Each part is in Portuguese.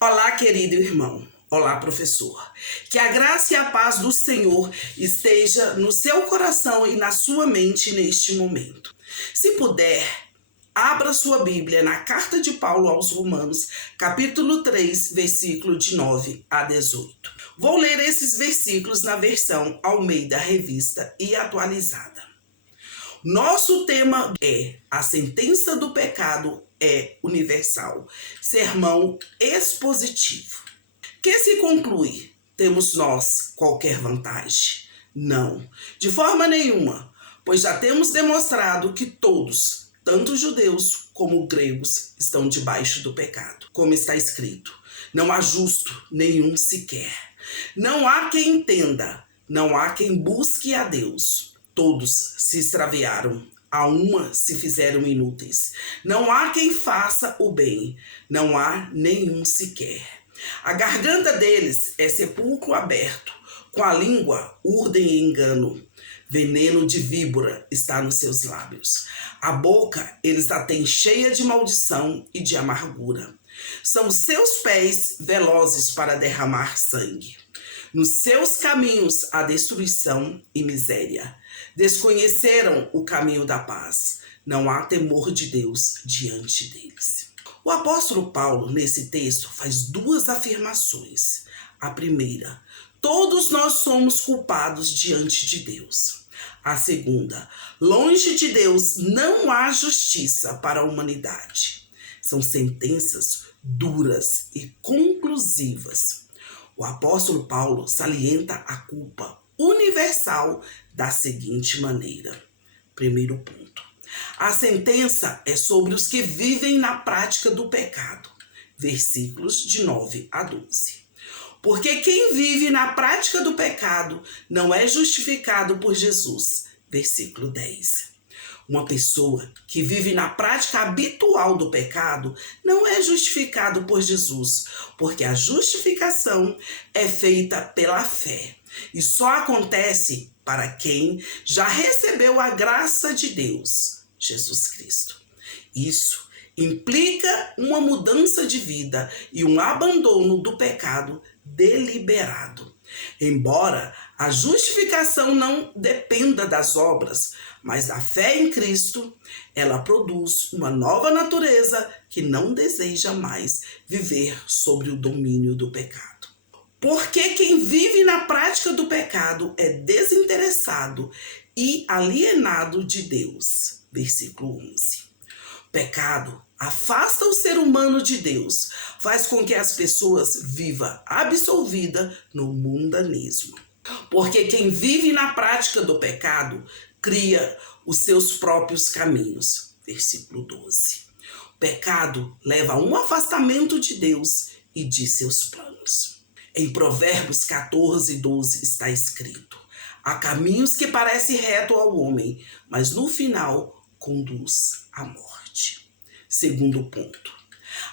Olá, querido irmão. Olá, professor. Que a graça e a paz do Senhor esteja no seu coração e na sua mente neste momento. Se puder, abra sua Bíblia na carta de Paulo aos Romanos, capítulo 3, versículo de 9 a 18. Vou ler esses versículos na versão Almeida Revista e Atualizada. Nosso tema é: a sentença do pecado é universal. Sermão expositivo. Que se conclui? Temos nós qualquer vantagem? Não, de forma nenhuma, pois já temos demonstrado que todos, tanto judeus como gregos, estão debaixo do pecado. Como está escrito: não há justo nenhum sequer. Não há quem entenda, não há quem busque a Deus. Todos se extraviaram, a uma se fizeram inúteis. Não há quem faça o bem, não há nenhum sequer. A garganta deles é sepulcro aberto, com a língua urdem e engano. Veneno de víbora está nos seus lábios. A boca eles a têm cheia de maldição e de amargura. São seus pés velozes para derramar sangue. Nos seus caminhos há destruição e miséria. Desconheceram o caminho da paz. Não há temor de Deus diante deles. O apóstolo Paulo, nesse texto, faz duas afirmações. A primeira: todos nós somos culpados diante de Deus. A segunda: longe de Deus não há justiça para a humanidade. São sentenças duras e conclusivas. O apóstolo Paulo salienta a culpa universal da seguinte maneira. Primeiro ponto: a sentença é sobre os que vivem na prática do pecado. Versículos de 9 a 12. Porque quem vive na prática do pecado não é justificado por Jesus. Versículo 10. Uma pessoa que vive na prática habitual do pecado não é justificado por Jesus, porque a justificação é feita pela fé e só acontece para quem já recebeu a graça de Deus, Jesus Cristo. Isso implica uma mudança de vida e um abandono do pecado deliberado. Embora a justificação não dependa das obras, mas da fé em Cristo, ela produz uma nova natureza que não deseja mais viver sob o domínio do pecado. Porque quem vive na prática do pecado é desinteressado e alienado de Deus. Versículo 11. O pecado afasta o ser humano de Deus, faz com que as pessoas vivam absolvida no mundanismo. Porque quem vive na prática do pecado cria os seus próprios caminhos. Versículo 12. O pecado leva a um afastamento de Deus e de seus planos. Em Provérbios 14, 12 está escrito: há caminhos que parecem reto ao homem, mas no final conduz à morte. Segundo ponto: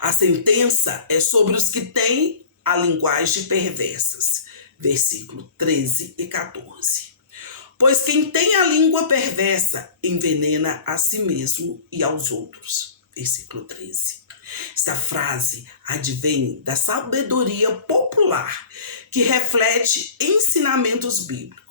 a sentença é sobre os que têm a linguagem perversas. Versículo 13 e 14. Pois quem tem a língua perversa envenena a si mesmo e aos outros. Versículo 13. Esta frase advém da sabedoria popular que reflete ensinamentos bíblicos.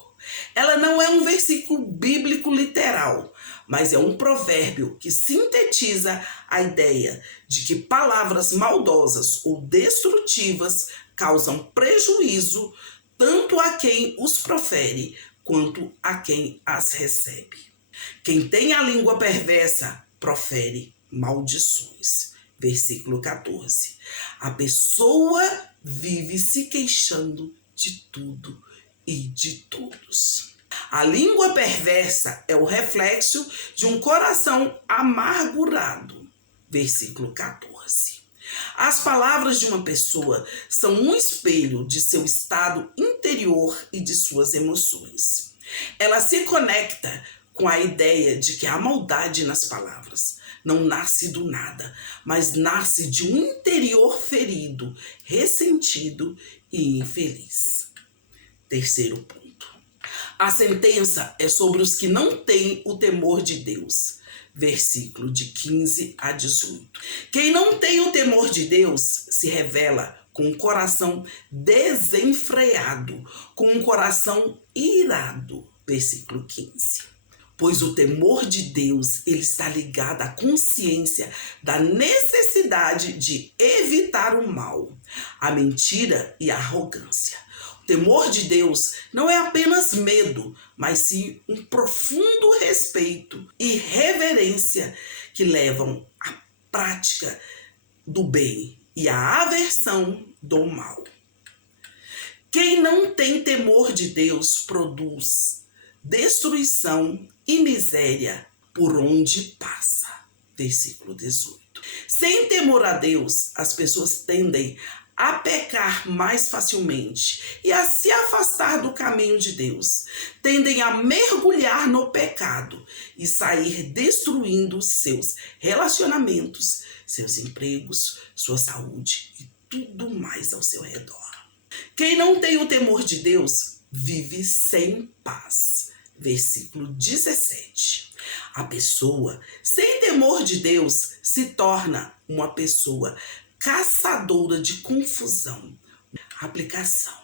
Ela não é um versículo bíblico literal, mas é um provérbio que sintetiza a ideia de que palavras maldosas ou destrutivas causam prejuízo tanto a quem os profere quanto a quem as recebe. Quem tem a língua perversa profere maldições. Versículo 14. A pessoa vive se queixando de tudo e de todos. A língua perversa é o reflexo de um coração amargurado. Versículo 14. As palavras de uma pessoa são um espelho de seu estado interior e de suas emoções. Ela se conecta com a ideia de que a maldade nas palavras não nasce do nada, mas nasce de um interior ferido, ressentido e infeliz. Terceiro ponto: a sentença é sobre os que não têm o temor de Deus. Versículo de 15 a 18. Quem não tem o temor de Deus se revela com um coração desenfreado, com um coração irado. Versículo 15. Pois o temor de Deus, ele está ligado à consciência da necessidade de evitar o mal, a mentira e a arrogância. O temor de Deus não é apenas medo, mas sim um profundo respeito e reverência que levam à prática do bem e à aversão do mal. Quem não tem temor de Deus produz destruição e miséria por onde passa. Versículo 18. Sem temor a Deus, as pessoas tendem a pecar mais facilmente e a se afastar do caminho de Deus. Tendem a mergulhar no pecado e sair destruindo seus relacionamentos, seus empregos, sua saúde e tudo mais ao seu redor. Quem não tem o temor de Deus vive sem paz. Versículo 17. A pessoa sem temor de Deus se torna uma pessoa caçadora de confusão. Aplicação.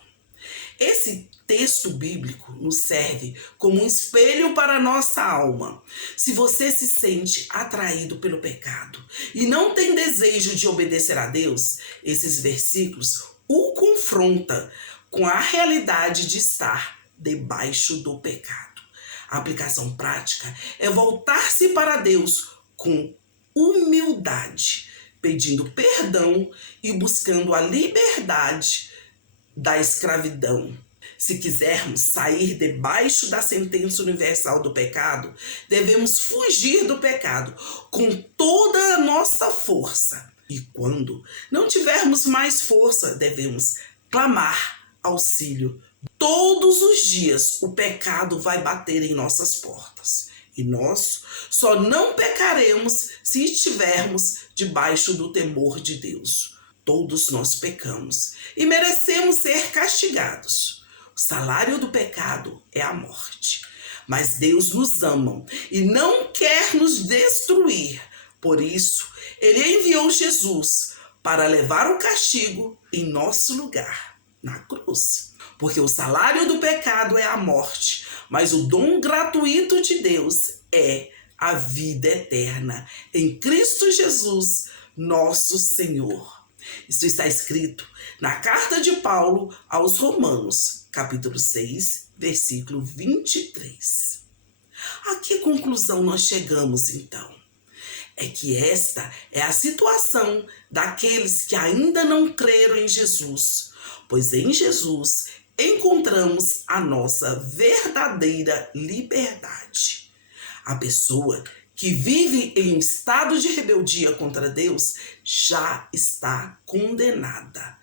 Esse texto bíblico nos serve como um espelho para a nossa alma. Se você se sente atraído pelo pecado e não tem desejo de obedecer a Deus, esses versículos o confrontam com a realidade de estar debaixo do pecado. A aplicação prática é voltar-se para Deus com humildade, pedindo perdão e buscando a liberdade da escravidão. Se quisermos sair debaixo da sentença universal do pecado, devemos fugir do pecado com toda a nossa força. E quando não tivermos mais força, devemos clamar auxílio. Todos os dias o pecado vai bater em nossas portas. E nós só não pecaremos se estivermos debaixo do temor de Deus. Todos nós pecamos e merecemos ser castigados. O salário do pecado é a morte. Mas Deus nos ama e não quer nos destruir. Por isso, Ele enviou Jesus para levar o castigo em nosso lugar, na cruz. Porque o salário do pecado é a morte, mas o dom gratuito de Deus é a vida eterna em Cristo Jesus, nosso Senhor. Isso está escrito na carta de Paulo aos Romanos, capítulo 6, versículo 23. A que conclusão nós chegamos, então? É que esta é a situação daqueles que ainda não creram em Jesus, pois em Jesus encontramos a nossa verdadeira liberdade. A pessoa que vive em um estado de rebeldia contra Deus já está condenada.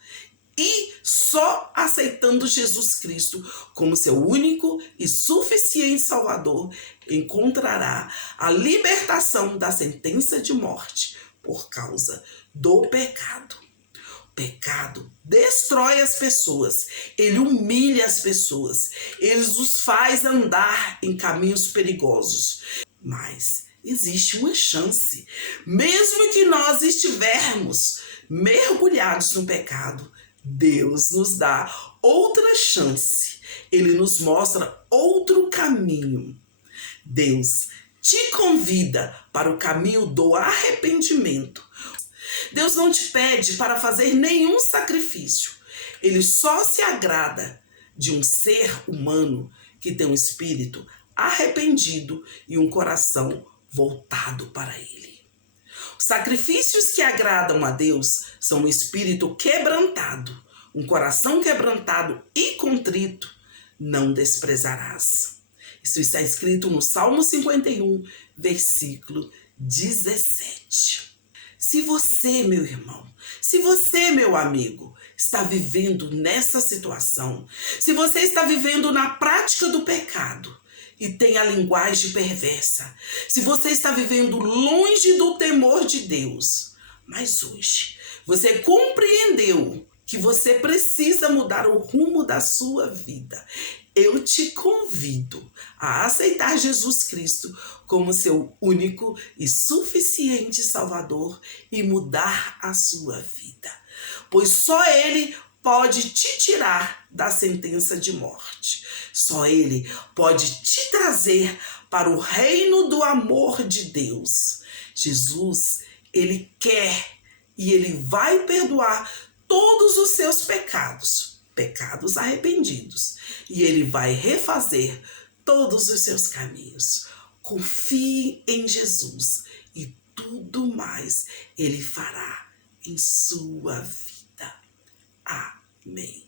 E só aceitando Jesus Cristo como seu único e suficiente Salvador encontrará a libertação da sentença de morte por causa do pecado. O pecado destrói as pessoas, ele humilha as pessoas, ele os faz andar em caminhos perigosos. Mas existe uma chance, mesmo que nós estivermos mergulhados no pecado, Deus nos dá outra chance. Ele nos mostra outro caminho. Deus te convida para o caminho do arrependimento. Deus não te pede para fazer nenhum sacrifício. Ele só se agrada de um ser humano que tem um espírito arrependido e um coração voltado para Ele. Os sacrifícios que agradam a Deus são um espírito quebrantado, um coração quebrantado e contrito, não desprezarás. Isso está escrito no Salmo 51, versículo 17. Se você, meu irmão, se você, meu amigo, está vivendo nessa situação, se você está vivendo na prática do pecado, e tem a linguagem perversa, se você está vivendo longe do temor de Deus, mas hoje você compreendeu que você precisa mudar o rumo da sua vida, eu te convido a aceitar Jesus Cristo como seu único e suficiente Salvador e mudar a sua vida. pois só Ele pode te tirar da sentença de morte. Só Ele pode te trazer para o reino do amor de Deus. Jesus, Ele quer e Ele vai perdoar todos os seus pecados, pecados arrependidos, e Ele vai refazer todos os seus caminhos. Confie em Jesus e tudo mais Ele fará em sua vida. Amém.